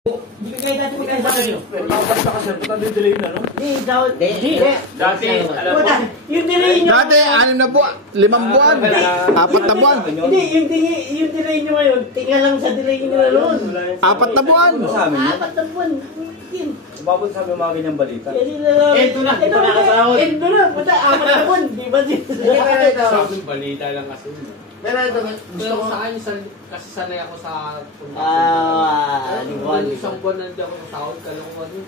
Binigay dati ko tayo sa kanyo. Basta kasi, puta delay na, no? Hindi, hindi. Dati, alam mo. Yung delay nyo. Dati, 6 na buwan, 5 buwan, 4 na buwan. Hindi, yung delay nyo ngayon, tingnan lang sa delay nyo na noon. 4 na buwan. 4 na buwan. Umabot sa mga ganyang balita. Ito na kasahod. Ito na, puta, 4 na buwan. Di ba din? Sa akin, balita lang kasi. Pero ito, Gusto ko sa akin, kasi sanay ako sa punta. Isang buwan nandiyan ako sa sahod, kalungan yun.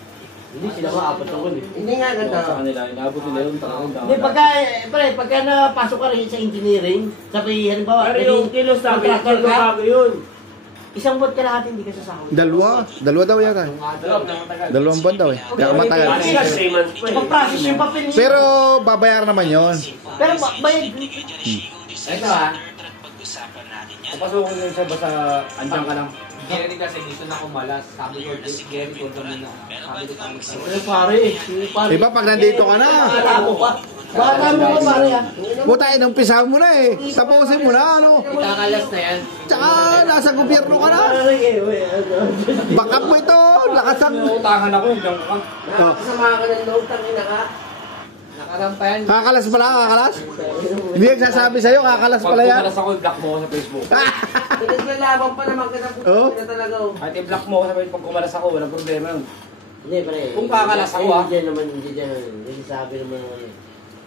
Hindi sila ma-4 na buwan eh. Hindi nga ganito. Sa kanila, inabot nila yung taon. Hindi, pagka napasok ka rin sa engineering, sabi, halimbawa, Pero yung kilos sabi, yun. Isang buwan ka lahat hindi ka sasahod. Dalawa daw yata. 2 buwan daw eh. Kaya matagal. Pag-process yung papel niya. Pero babayaran naman yon. Pero bayad. Ito Kapasok ko yung isa basta andyan ka lang. Gary kasi gusto na kumalas. Sabi ko, Gary ko naman na. Sabi ko kami sa Pare. Iba pag nandito ka na. Bata mo ko pare ah. Puta, inumpisahan mo na eh. Tapusin mo na, ano. Ikakalas na yan. Tsaka nasa gobyerno ka na. Backup mo ito. Lakas ang... Utangan ako, andyan ka. Kasama ka ng loob, tangina ka. Nakarampa yan. Kakalas pala, kakalas? Hindi nagsasabi sa'yo, kakalas pala yan. Pag kumalas ako, i-block mo ako sa Facebook. Pinaglalaban pa naman kita Oh? na talaga. Kahit i-block mo ako sa Facebook, pag kumalas ako, walang problema yun. Hindi pare. Kung kakalas ako ah. Hindi dyan. Hindi sabi naman naman.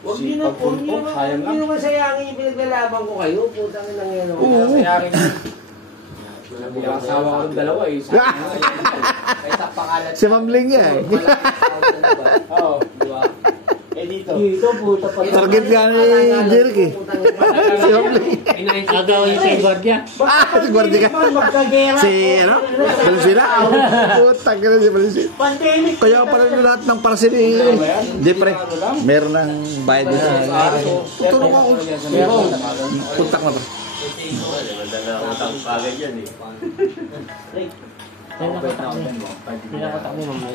Huwag Si nyo pagpuntok, sayang lang. naman sayangin yung pinaglalaban ko kayo. Putang ina ngayon. Oo. Sayangin yun. Asawa ko ng dalawa eh. Kaysa pangalan. Si Ma'am Ling eh. Oo, di ba? Eh dito. Dito puta pa. Target nga ni Jeric eh. Si Ma'am Ling. Agawin sa guardia. Si Guardia ka. Magkagera. Si ano? Valenzuela? Putang ka na si Valenzuela. Pandemic. Kaya pala lahat ng parcel eh. Hindi pre. Meron ng bayad dito. Tutulong ako. Puntak na ba?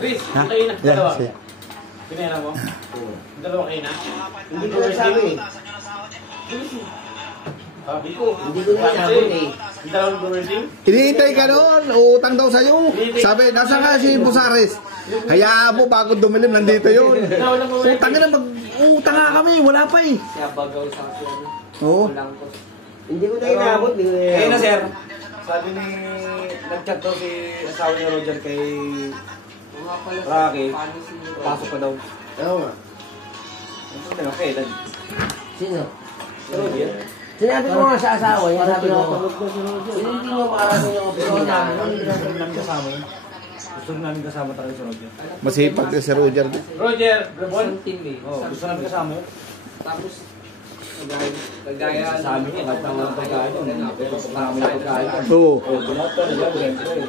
Chris, Ha? kayo na. Yan, Dalawa. siya. Pinera mo? Dalawa kayo na? Hindi ko nagsabi eh. Sabi ko. Hindi ko nagsabi eh. Yung dalawang conversing? Hinihintay ka noon. Utang daw sa'yo. Sabi, nasa nga si Busares. Kaya mo, bago dumilim, nandito yun. Utang na, mag-utang nga kami. Wala pa eh. Siya bagaw sa akin. Oo. Walang ko. Hindi ko na inabot. Kayo na sir. Sabi ni, nag-chat daw si asawa ni Roger kay Mga pala Rocky. paano si Pasok pa daw. Oo nga. Ano na kailan? Sino? Si Roger. Sinabi ko nga sa asawa, yung sabi ko, hindi nyo maarating yung opisina. Gusto namin kasama yun. Gusto namin kasama talaga si Roger. Masipag ka si Roger. Roger! Isang team eh. Oh, gusto namin kasama yun. Tapos, kagaya Sabi niya, kahit naman pagkain yun. Pero marami na pagkain yun. Oo. Oh, pinata na dyan, siyempre.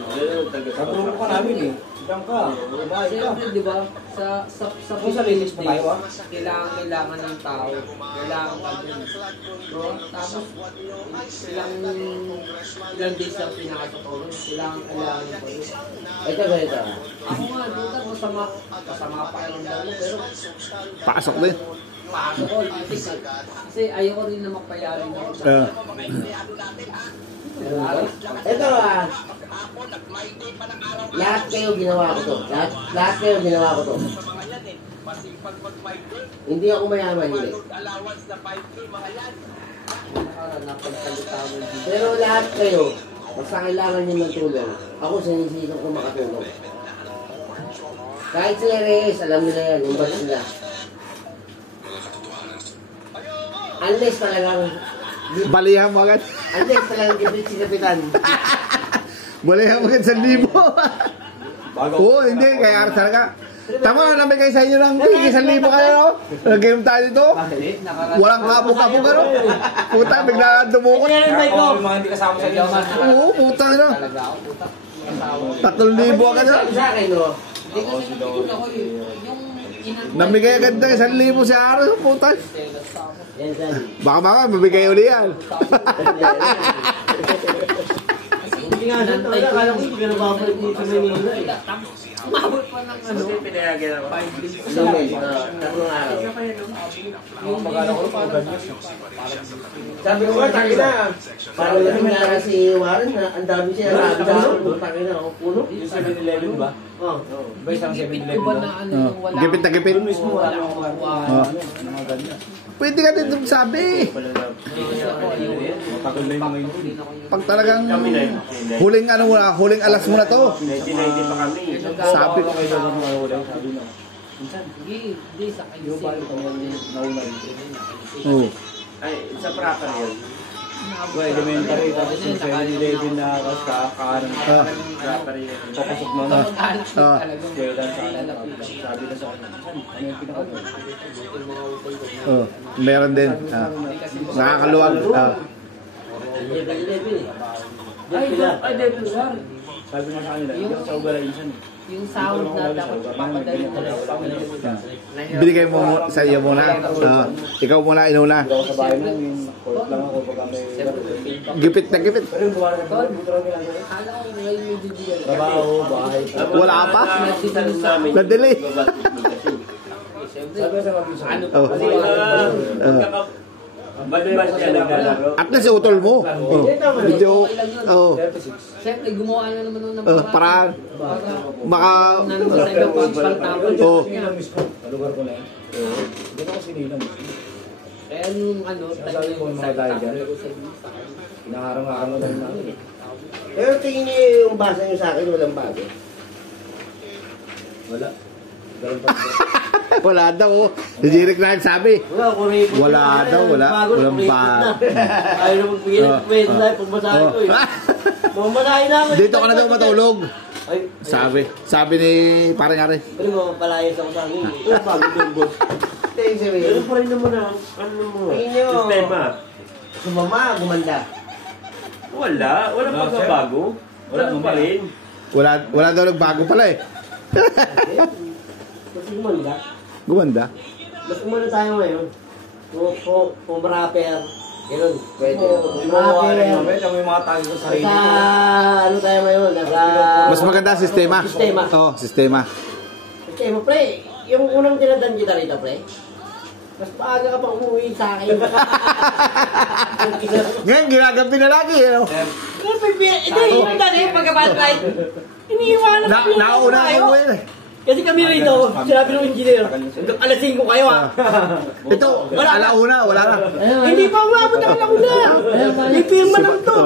Nagulong pa namin eh. Diyan ka, umahay ka. siyempre, di ba, sa Kung sa lilis pa tayo ah. kailangan ng tao. Kailangan ka dun. Bro, tapos, ilang days lang pinakatutulong. Kailangan ko yun. Ito. Ako nga, dito, masama pa yung dalo, pero Pasok din. pasok ko, itik. Kasi ayoko rin na magpayari na ako. Ito lahat kayo ginawa ko to. Lahat kayo ginawa ko to. Hindi ako mayaman, hindi. Pero lahat kayo, basta kailangan nyo ng tulong, ako sinisikap ko makatulong. Kahit sila Reyes, alam nila yan, yung batch nila. Unless talagang, Balihan mo agad. unless talagang gibit si Kapitan. Balihan mo agad 1,000. Oo, hindi. Kaya talaga. Tama, nabigay sa inyo ng 1,000 kayo. Nag-game tayo dito. Walang kapok-kapok ano. Puta, bigla dumukot. Oo, yung mga hindi kasama sa inyo. Oo, puta na. Talaga ako, puta. Asawa. 3,000 agad na. Sa akin, no? Hindi kasi natikot ako yung Namigay agad na 1,000 si Aro. Puta. Yan, San. Baka mabigay uli yan. Kasi Buti nga siya, talaga, akala ko hindi ka nababalik dito sa Manila eh. Umabot pa ng ano. Kasi pinayagan ako. 5 days. Lumen, tatlong araw. Yung Magkano ko parang Sabi ko nga, taki na. Parang nagsimula si Warren na ang dami siya. Ang dami takin na ako puno. Yung 7-Eleven ba? Oh. Ba isang gipit 7-Eleven ko ba ba? na ano Oh. yung wala. Gipit na gipit. Doon mismo, Wala ano, akong makuha. mga ganyan. Pwede ka din dun sabi. Matagal na yung mga yun. Pag talagang Kami na yun. huling ano muna, huling alas muna to. 1990 pa kami. Sabi ko kayo naman mga wala. Sabi na. Minsan, Hindi sa kayo. yung ba ito nauna rin. Oh. Ay, sa proper yun. Well, elementary, tapos yung 7-Eleven na kakaarang Ah. proper yun. Papasok mo na. Kaya dan sa akin, sabi na sa akin, ano yung pinakagod? Oh, meron din. Nakakaluwag. Ay, Devil War. Sabi nga sa kanila, hindi ako sa ugala yun siya. Yung sound na dapat papadali talaga. Binigay mo sa iyo muna. Ikaw muna inuna. Hindi ako sa bahay nung yung court lang ako pag kami. Gipit na gipit. Pero yung buwan na ito, buto lang ginagawa. Akala ko ngayon yung bibigyan. Trabaho, bahay. Wala pa? Na-delay. Sabi sa mga bisa. Oh. Madalas siya naglalaro. At least utol mo. Oh. Video. Oh. 36. Siyempre, gumawa na naman ng Para maka sa ibang pagpaltapon. Oh. Sinilang mismo. Sa lugar ko na yun. Hindi ko sinilang. Kaya nung ano, Sabi ko mga tayo dyan. Inaharang-harang mo lang namin. Pero tingin niyo yung basa niyo sa akin, walang bago. Wala. Ganun pa. wala daw. Si Jeric na sabi. Wala, kuripot. Wala daw, wala. Walang bago. Ayaw na magbigay ng pwede tayo pag masahe ko eh. Mamasahe namin. Dito ka na daw matulog. Ay, Sabi ni parang nga rin. pero mapalayas ako sa amin. Ito yung bago yung boss. Tingin siya Pero rin. pa rin naman ah. Ano mo? Tingin niyo. Sistema. Sumama, gumanda. Wala. Wala pagbabago. Wala pa rin. Wala daw nagbago pala eh. Kasi gumanda. Gumanda. Mas umano tayo ngayon. Kung rapper. Ganun. Pwede. Kung rapper. Ang may mga tayo sa sarili Sa ko. ano tayo ngayon? Nasa... Mas maganda sistema. Sistema. Oh, sistema. Sistema, pre. Yung unang tinadan kita rito, pre. Mas maaga ka pang umuwi sa akin. Ngayon, ginagabi na lagi. Ano? Ito yung dati pagkabat right. Iniiwanan kami. Nauna ako eh. Kasi kami rito, sinabi ng engineer, hanggang alas 5 kayo ha. Ito, alauna, wala na. Hindi pa umabot ang alauna. May firma lang to.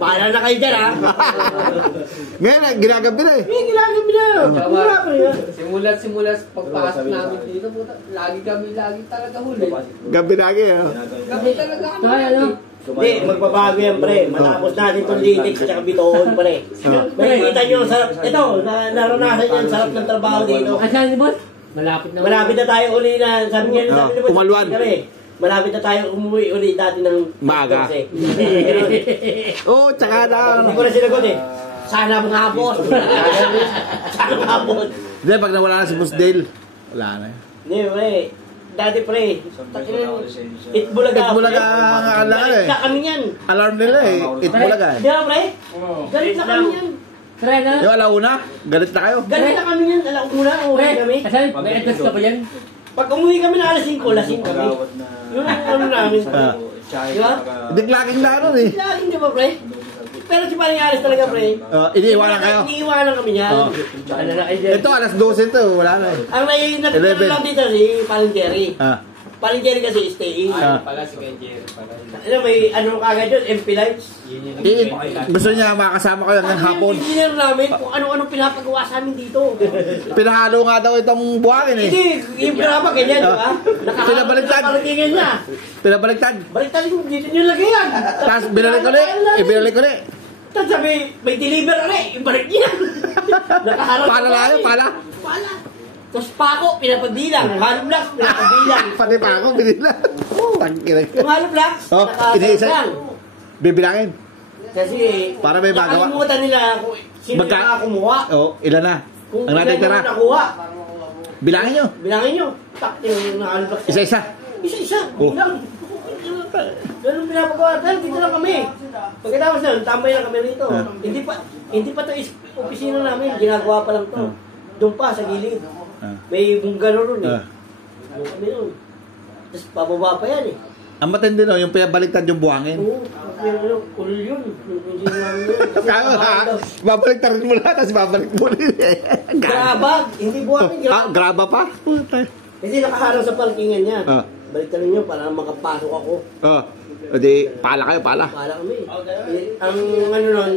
Bahala na kayo dyan ha. Ngayon, ginagabi na eh. May ginagabi na. Wala pa rin ha. Simula pagpasok namin dito, puta, lagi talaga huli. Gabi lagi. Kami talaga kami. Hindi, magbabago yan pre. Matapos natin itong Linux at bitoon pre. Makikita nyo, sarap. Ito, naranasan yan, sarap ng trabaho dito. Asan ni boss? Malapit na. Malapit na tayo uli na, sabi niya, sabi niya, Umalwan. malapit na tayo umuwi uli dati ng Maaga. Oh, tsaka na. Hindi ko na sinagot eh. Sana mga boss. Sana mga boss. Hindi, pag nawala na si Boss Dale, wala na. Hindi, pre. Dati pre. Itbulaga. Itbulaga ang akala eh. Galit na kami yan. Alarm nila eh. Itbulaga eh. Di ba pre? Galit na kami yan. Yung alauna, galit na kayo. Galit na kami yan. Alam ko na, umuwi kami. May address ka ba yan? Pag umuwi kami na alas 5, lasing kami. Yun ang ano namin. Di ba? Hindi laging na nun eh. Laging di ba pre? Pero si Paring Ares talaga pre. Iniiwanan kayo. Iniiwanan kami niya. Oh. Ano na kayo dyan? Ito, alas 12 to, wala na eh. Ang natutulong 11. lang dito si Paring Jerry. Paring Jerry kasi staying. Pala si Kuya Jerry pala. Ano, may ano kagad yun? MP lights. Gusto niya makasama kayo hanggang hapon. Ang engineer namin kung ano-ano pinapagawa sa amin dito. Pinahalo nga daw itong buhangin eh. Hindi, yung pinapa ganyan, di ba? Pinabaliktad. Nakapalatingin niya. Pinabaliktad. Baliktad yung dito nyo lagay yan. Tapos binalik ulit. Ibinalik ulit. Tapos sabi, may deliver ulit. Ibalik niya. Nakaharap. Pala na yun, pala. Pala. Tapos pako, pinapabilang. Hollow blocks, pinapabilang. Pati pa ako, binila. Tangkinig. Yung hollow blocks, Oh, iniisa. nakabilang. Bibilangin. Kasi, Para may magawa. nakalimutan nila kung sino Magka- yung nakakumuha. Oh, ilan na? Kung Ang natin sino tira. yung nakuha, Bilangin nyo. bilangin nyo. Tak, yung hollow blocks. Isa-isa. Isa-isa. Oh. Bilang. Ganun pinapagawa. Dahil dito lang kami. Pagkatapos na, tambay lang kami rito. Hindi pa ito opisina namin. Ginagawa pa lang to. Doon pa, sa gilid. May bunggano ron eh. Doon kami ron. Tapos pababa pa yan eh. Ang matindi no, yung pinabaliktad yung buhangin. Oo. Ulul yun. Yung namin yun. Babaliktad mo lahat, tapos babalik mo ulit. Grabag. Hindi buhangin. Graba pa? Kasi nakaharang sa parkingan niya. Baliktad ninyo para makapasok ako. Di, pala kayo, pala. Pala kami. Ang ano nun,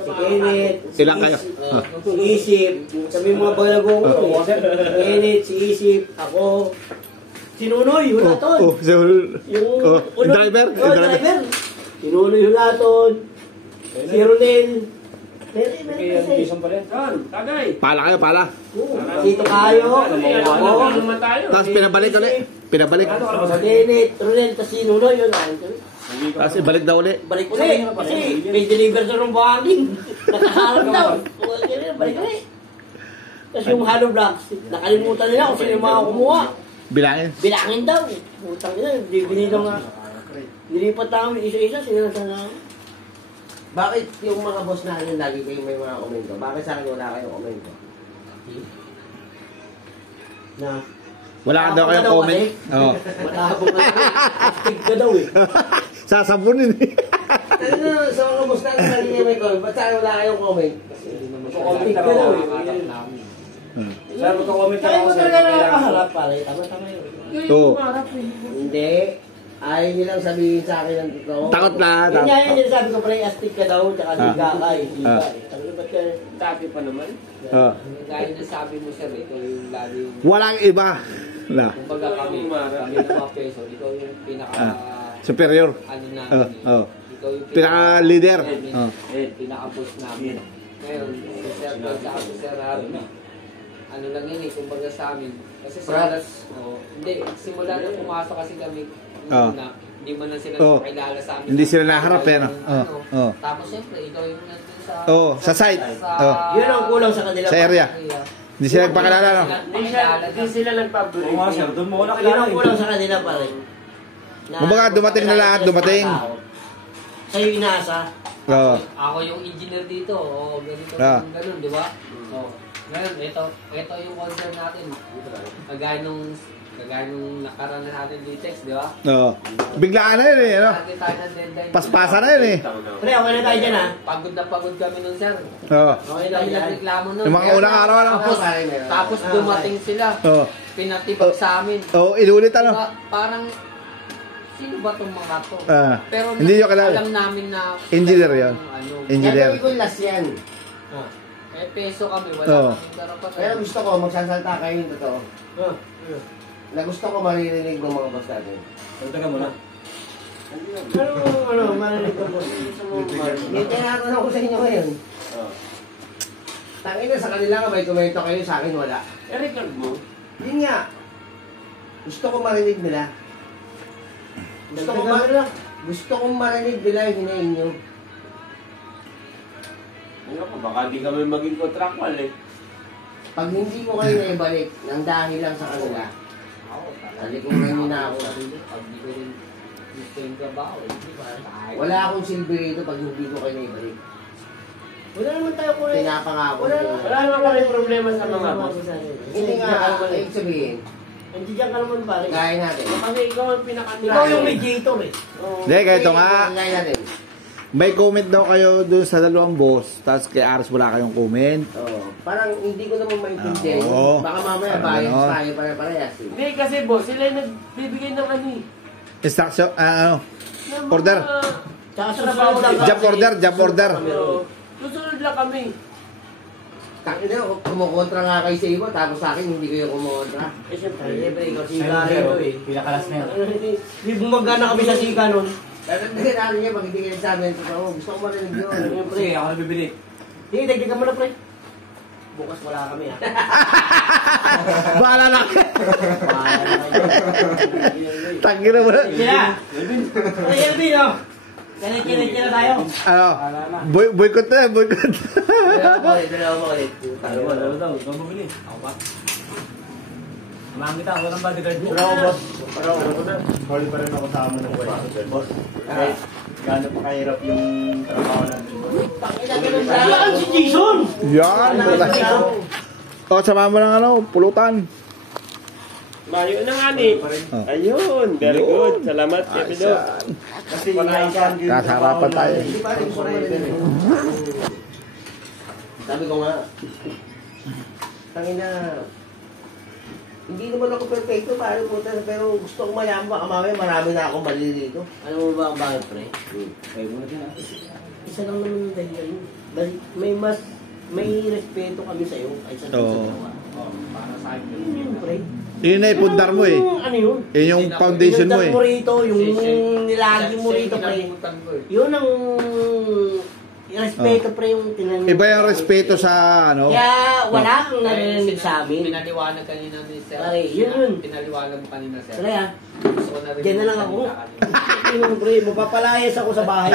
si Kenneth, Ilang kayo? si Isip, sabi mga balagong ko, si Kenneth, si Isip, ako, si Nunoy, Hulaton. Yung driver? Driver. Si Nunoy Hulaton, si Ronel. Pala kayo, pala. Dito kayo, ako, Tapos pinabalik ulit. Pinabalik. Kenneth, Ronel, tapos si Nunoy, yun. Tapos ibalik daw ulit. Balik ulit, kasi may deliver sa ng buhangin. Nakaharap daw. Balik ulit. Tapos yung hollow blocks, nakalimutan nila kung sino yung mga kumuha. Bilangin. Bilangin daw. Utang nila, binilong nga. Nilipat namin isa-isa, sinalasan namin. Bakit yung mga boss natin lagi kayo may mga komento? Bakit sa akin wala kayong komento? Na, Wala ka daw kayong comment. Oo. matapong ka daw. Astig ka daw eh. Sasabunin eh. Ano sa mga boss natin lagi kayo may comment? Ba't sa akin wala kayong comment? Astig ka daw eh. Sir, magko-comment Kaya ako mo sir. talaga nakakaharap pare. Tama-tama yun. Oo. Hindi. Ayaw nilang sabihin sa akin ng totoo. Takot na. Yun nga yun, sabi ko pare, astig ka daw, tsaka liga ka eh. Liga Ah. eh. Sabi ko, ba't ka? Sabi pa naman. Gaya na sabi mo sir, ikaw yung lagi yung... Walang iba. Na. Kumbaga kami ng mga peso, ikaw yung pinaka... Superior. Ano na, ikaw yung Pinaka-leader. pinaka-boss namin. Ngayon, si Sir Don sa si Sir Harvey, ano lang yun eh, kumbaga sa amin. Kasi hindi, simula na pumasok kasi kami, una, hindi mo na sila nakilala sa amin. Hindi sila naharap eh, no? Tapos siyempre, ikaw yung nandun sa... sa site. Yun ang kulang sa kanila. Sa area. Hindi sila nagpakilala, no? Hindi sila nagpabuli. Oo nga sir, doon mo ko Yun nakilala ang eh. kulang sa kanila pare. Kumbaga, dumating na lahat, dumating. Sa'yo inaasa. Ako yung engineer dito, o ganito, ganun, di ba? Ngayon, ito yung concern natin. Kagaya nung nakaraan natin dito, di ba? Biglaan na yun eh, no? Lagi tayo ng deadline. Paspasa na yun eh. Pre, okay na tayo dyan ha. Pagod na pagod kami nun, sir. Okay na Kami yan. nagreklamo nun. Yung mga unang araw, ano? Tapos dumating sila. Pinatibag sa amin. Inulit ano? Diba, parang, sino ba itong mga to? Pero hindi nyo kilala. alam namin na... Engineer yun. Engineer. Kaya ko last yan. Peso kami, wala kaming karapatan. Kaya gusto ko, magsasalta kayo yung totoo. Na gusto ko maririnig ng mga boss natin. Tagdagan mo na. Marinig ka po. Hindi, tinatanong ko sa inyo ngayon. Tangina sa kanila nga may komento kayo, sa akin wala. record mo? Yun nga. Gusto ko marinig nila. Gusto kong marinig nila yung hinayin nyo. Ano ko, baka di kami maging contractual eh. Pag hindi ko kayo naibalik nang dahil lang sa kanila, talikuran nyo na ako. Pag di ko rin gusto yung trabaho, di ba? Wala akong silbi rito pag hindi ko kayo naibalik. Wala naman tayo po eh. Pinapangako. Wala naman kami problema sa mga boss. Hindi nga, ibig sabihin, Nandiyan ka naman pare. gaya natin. Kasi ikaw ang pinaka- Ikaw yung mediator eh. Hindi, ganito nga. Gaya natin. May comment daw kayo dun sa dalawang boss, tapos kay Aris wala kayong comment. Parang hindi ko naman maintindihan. Oo. Baka mamaya bias tayo pare-parehas. Hindi, kasi boss, sila yung nagbibigay ng ano eh. Instruction, ng mga- order. Tsaka sa trabaho lang. Job order. Susunod lang kami. Tangina, kumukontra nga kayo sa iba, tapos sa akin hindi kayo kumukontra. Eh siyempre, ikaw siga rito eh. Pinakalas na yun. Hindi bumaga na kami sa siga nun. Dadagdagan natin niya pag hindi kayo nagsabi ng totoo. Gusto ko marinig yun. Sige, ako na bibili. Hindi, dagdagan mo na pre. Bukas wala kami ha. Bahala na. Bahala na kayo. Tangina mo na. Sila! Ay, Elvin oh! Kinit na tayo. Boycott na, boycott. Dalawa mo ulit. Dalawa daw, ikaw bibili. Ako ba? Mamit ako ng bodyguard mo. Pero ako, boss, parang ano ko na, huli pa rin ako sa amo ng wife. Boss, kahit gaano pa kahirap yung trabaho natin. Saan si Jason? Yan. O, sama mo ng ano, pulutan. Mayo na nga ni. Ayun, very good. Salamat, Epido. Ayan. Kasi inaasahan ko yung Kasarapan tayo. Hindi pa rin gusto ko Sabi ko nga, tangina, hindi naman ako perfecto, pare po, pero gusto kong mayaman, baka mamaya marami na akong mali dito. Alam mo ba ang bakit, pre? Isa lang naman yung dahilan. May respeto kami sa'yo ay sa Oo. dalawa. Yun yun, pre. Yun na ipundar mo eh. Ano yun? Yun yung foundation mo Pinundan eh. mo rito, yung nilagi mo rito, pre. Yun ang respeto, pre, yung tinanong. Iba yung respeto sa ano. Kaya wala kang narinig sa amin. Pinaliwanag kanina ni Sir. Ay, yun. Pinaliwanag mo kanina, Sir. Kaya, Gusto ko na rin Diyan na lang ako. kanina. yun, pre, mapapalayas ako sa bahay.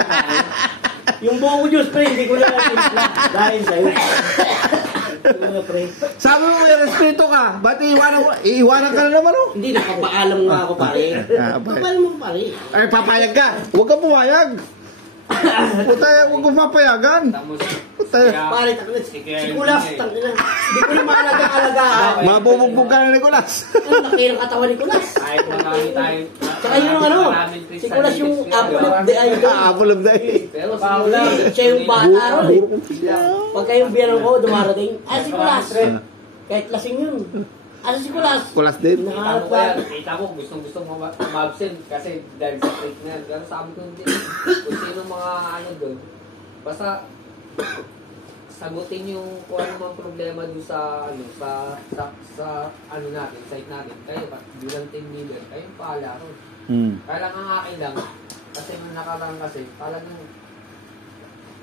Yung buong Diyos, pre, hindi ko na natimpla dahil sa'yo. Yung pre. Sabi mo may respeto ka. Ba't iiwanan ka na naman oh? Hindi, nakapaalam nga ako, pare. Ah, pare. Papaalam mo, pare. Ay, papayag ka. Huwag ka pumayag. Puta, huwag mo papayagan. Tapos, Puta, Pare, taklit. Si Kulas, tangina. Hindi ko na maalaga-alagaan. mabubugbog ka na Nicolas. Ang laki ng katawan ni Kulas. kahit marami tayo. Tsaka yun yung ano, si Kulas yung apple of the eye. Apple of the eye. Pero Siya yung bata ron eh. Pagka yung biyanan ko, dumarating, si Kulas. Kahit lasing yun. Si Kulas. Kulas din. Nakaharap ka. Kita ko, gustong-gusto mo ma-absent kasi dahil sa fake na yan. Pero sabi ko hindi. Kung sino mga ano doon, basta sagutin yung kung ano mang problema doon sa ano sa ano natin, site natin. Kayo bilang team leader, kayo yung pahala ron. Kaya lang ang akin lang, kasi nung nakarang kasi, talagang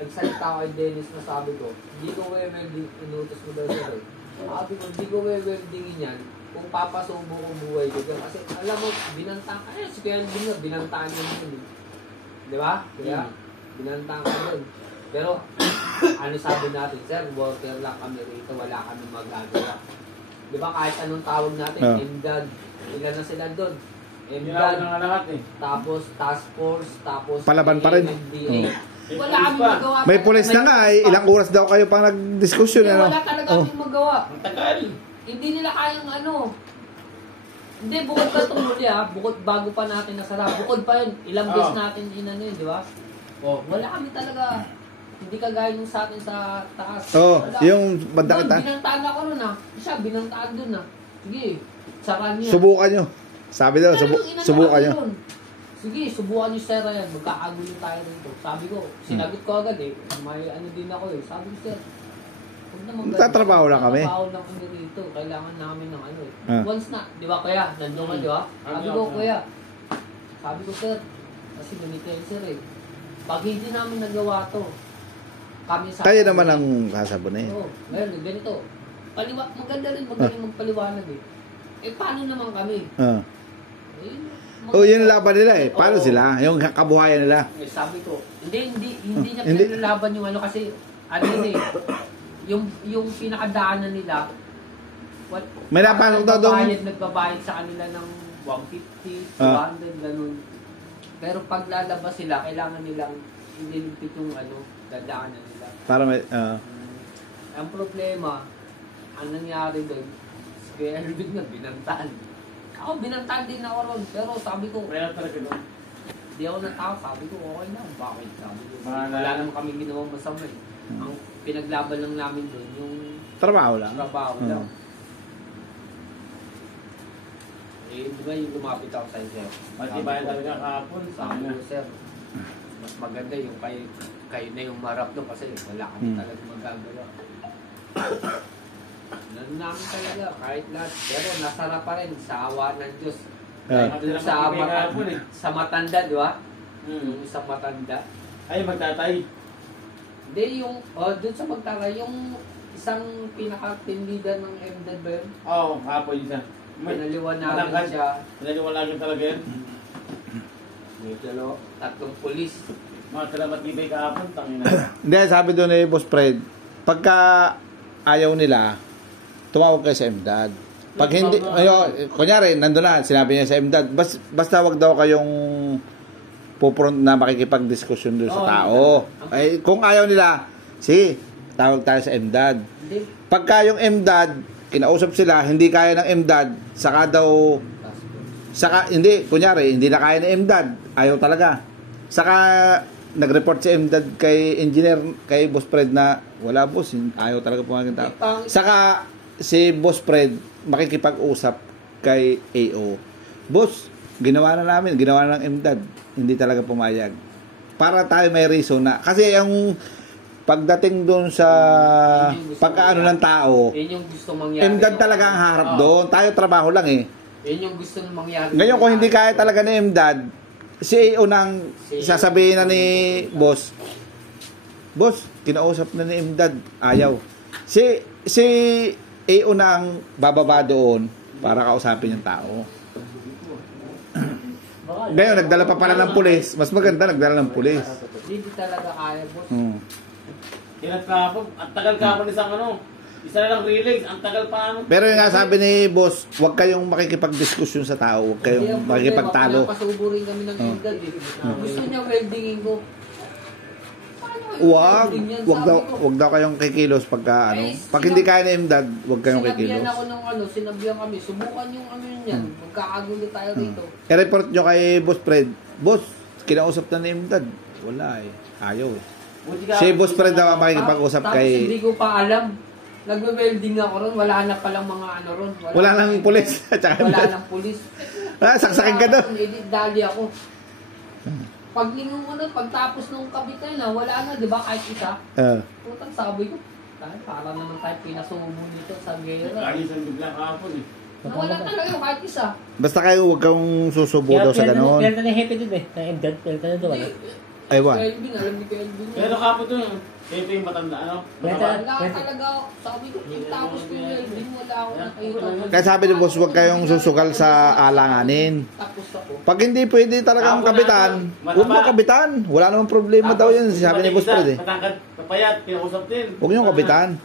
nagsalita ako kay Dennis na sabi ko, hindi ko welding, inutos mo daw siya rin. Sabi ko, hindi ko weldingin yan kung papasubo ko buhay ko dyan. Kasi alam mo, binantang ka, si Kuya Alvin nga, binantaan niya yun. Di ba? Kaya, binantang ka yun. Pero, ano sabi natin, sir, worker lang kami rito, wala kami magagawa. Di ba, kahit anong tawag natin, MDAD, ilan na sila doon? MDAD, tapos task force, tapos Palaban pa rin. MDA. Wala kami magawa. May pulis na nga eh. Ilang oras daw kayo pang nag-diskusyon. Ano? Wala talaga kami magawa. Ang tagal. Hindi nila kayang ano. Hindi, bukod pa itong muli bukod bago pa natin nasara. Bukod pa yun. Ilang beses natin inano yun, di ba? Wala kami talaga. Hindi kagaya yung sa atin sa taas. Wala. Yung banda kita. Binantaan ako nun Siya, binantaan dun Sige, sara niya. Subukan nyo. Sabi daw, subukan nyo. Sige, subukan niyo sir yan. Magkakagulo tayo rito. Sabi ko, sinagot ko agad may ano din ako Sabi ko sir, huwag naman ganun. Tatrabaho lang kami. Tatrabaho lang kami rito. Kailangan namin ng ano Once na, di ba kuya? Nandun ka, di ba? Sabi ko, kuya. Sabi ko sir, kasi ganito yan sir Pag hindi namin nagawa to, kami sa... Kayo naman ang sasabunin. Oo, ngayon, ganito. Maganda rin, magaling magpaliwanag paano naman kami? Yun ang laban nila Paano sila? Yung kabuhayan nila. Sabi ko, hindi niya pinilalaban yung ano kasi, ano yun yung pinakadaanan nila, May napasok daw doon. Nagbabayad sa kanila ng 150, 200, ganun. Pero pag lalabas sila, kailangan nilang ililigpit yung dadaanan nila. Para may... Ang problema, ang nangyari doon, kaya Alvin nga, binantaan. Ako, binantaan din ako ron. Pero sabi ko, di ako natawa. Sabi ko, okay lang. Bakit? Sabi ko, wala naman kami ginawang masama Ang pinaglaban lang namin doon, yung Trabaho lang. lang. Di ba yung lumapit ako sa sir? Matibayan talaga kahapon. Sabi ko, sir, mas maganda yung kayo na yung marap doon kasi wala kami talaga magagawa. Nanon namin talaga, kahit lahat. Pero nasara pa rin sa awa ng Diyos. Doon sa matanda, di ba? Yung isang matanda. Ay, magtatay. Hindi, yung, doon sa magtatay, yung isang pinaka-team leader ng MDAD ba yun? Oo, kahapon yun siya. Pinaliwanagan siya. Pinaliwanagan talaga yun. May tatlong polis. Mga salamat ibay kahapon, tangina. Hindi, sabi doon Boss Fred, pagka ayaw nila, tumawag kayo sa MDAD. Pag hindi, kunyari, nandun na, sinabi niya sa MDAD, basta wag daw kayong pupront na makikipag-diskusyon doon sa tao. Ay, kung ayaw nila, sige, tawag tayo sa MDAD. Pagka yung MDAD, kinausap sila, hindi kaya ng MDAD, hindi, kunyari, hindi na kaya ng MDAD, ayaw talaga. Saka, nag-report si MDAD kay engineer, kay Boss Fred na, wala boss, ayaw talaga pumagang tao. Saka, si Boss Fred, makikipag-usap kay AO. Boss, ginawa na ng MDAD, hindi talaga pumayag. Para tayo may reason na, kasi yung pagdating doon sa pagkaano ng tao, yun yung gusto mangyari. MDAD talaga ang harap doon. Tayo trabaho lang eh. Yun yung gusto mangyari. Ngayon kung hindi kaya talaga ni MDAD, si AO nang sasabihin na ni Boss, kinausap na ni MDAD, ayaw. Si AO nang bababa doon para kausapin yung tao. Ngayon, nagdala pa pala ng pulis. Mas maganda, nagdala ng pulis. Hindi talaga kaya, boss. Ang tagal ka pa isang isa na lang relax, ang tagal pa Pero yung nga sabi ni Boss, huwag kayong makikipag-diskusyon sa tao, huwag kayong makikipagtalo. Napasubo rin kami ng MDAD eh. Gusto niya weldingin ko. Huwag daw kayong kikilos pagka pag hindi kaya ni MDAD, huwag kayong kikilos. Sinabihan ako ng sinabihan kami, subukan yung niyan, magkakagulo tayo dito. I-report nyo kay Boss Fred, Boss, kinausap na ni MDAD. Wala eh, ayaw eh. Si Boss Fred daw ang makikipag-usap Tapos kay... hindi ko pa alam. Nagwe-welding ako ron, wala na palang mga ron. Wala nang pulis. Wala nang pulis. Saksakin ka doon. Dali ako. Pagtapos nung kabitan na, wala na, di ba, kahit isa? Putang sabi ko, para naman tayo pinasubo dito sa gera. Alisan bigla kahapon eh. Wala talaga yung kahit isa. Basta kayo huwag kang susubo daw sa ganon. Kaya na happy din eh. Na-MDAD, kaya na doon. Aywan. Alam ni Kelvin. Pero kapon doon, ito yung matanda, Wala talaga, sabi ko, tapos ko welding, wala ako nakita. Kaya sabi ni Boss, huwag kayong susugal sa alanganin. Tapos ako. Pag hindi pwede talagang kabitan, huwag mo kabitan. Wala namang problema daw yan. Sabi ni Boss Fred eh. Matangkad, kapayat, pinausap din. Huwag nyo kabitan.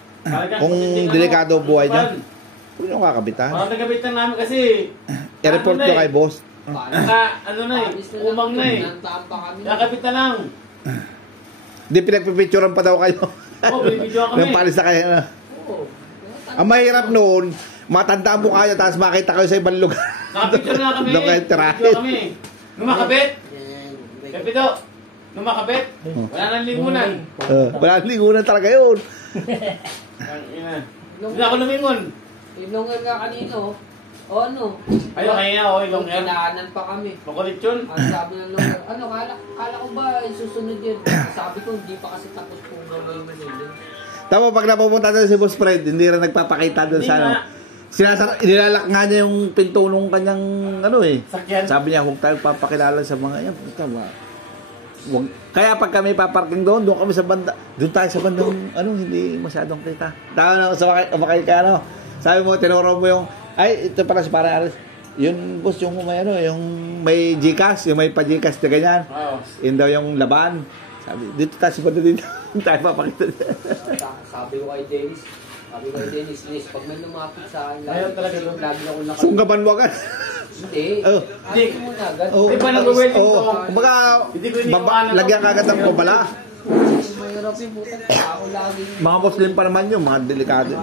Kung delikado buhay nyo, huwag nyo kakabitan. Parang nagabitan namin kasi. I-report nyo kay Boss. Umang na eh. Nakabitan lang. Hindi pinagpipicturean pa daw kayo. Binibidyo kami. Nang palis na kayo na. Ang mahirap noon, matanda mo kayo, tapos makita kayo sa ibang lugar. Nakapicture na kami. Doon kayo tirahin. Nung makabit. Kapito. Nung makabit. Wala nang lingunan. Wala nang lingunan talaga yun. Hindi ako lumingon. Ilongger ka kanino. O ano? Ayun, kaya ilongger. Pinaanan pa kami. Makulit yun. Ang sabi ng longger, kala ko ba susunod yun? Sabi ko, hindi pa kasi tapos kung gawin man yun. Tama, pag napupunta doon si Boss Fred, hindi rin nagpapakita doon sa nilalak nga niya yung pinto nung kanyang sakyan. Sabi niya, huwag tayo papakilala sa mga yan. Kaya pag kami paparking doon kami sa banda, doon tayo sa bandang hindi masyadong kita. Tama na sa umakay ka Sabi mo, tinuro mo yung, ito pala si Parang Aris. Yun, boss, yung may Gcash, yung may pa-Gcash na ganyan. Yun daw yung laban. Sabi, dito tayo sa banda dito. Tayo papakita. Sabi ko kay Dennis, pag may lumapit sa akin, lagi ako nakalimutan. Sunggaban mo agad. Hindi. Hindi. Muna agad. Di ba nag-welding to? Kumbaga, lagyan ka agad ng babala. Mahirap yung butan. Ako lagi. Mga Muslim pa naman yun, mga delikado.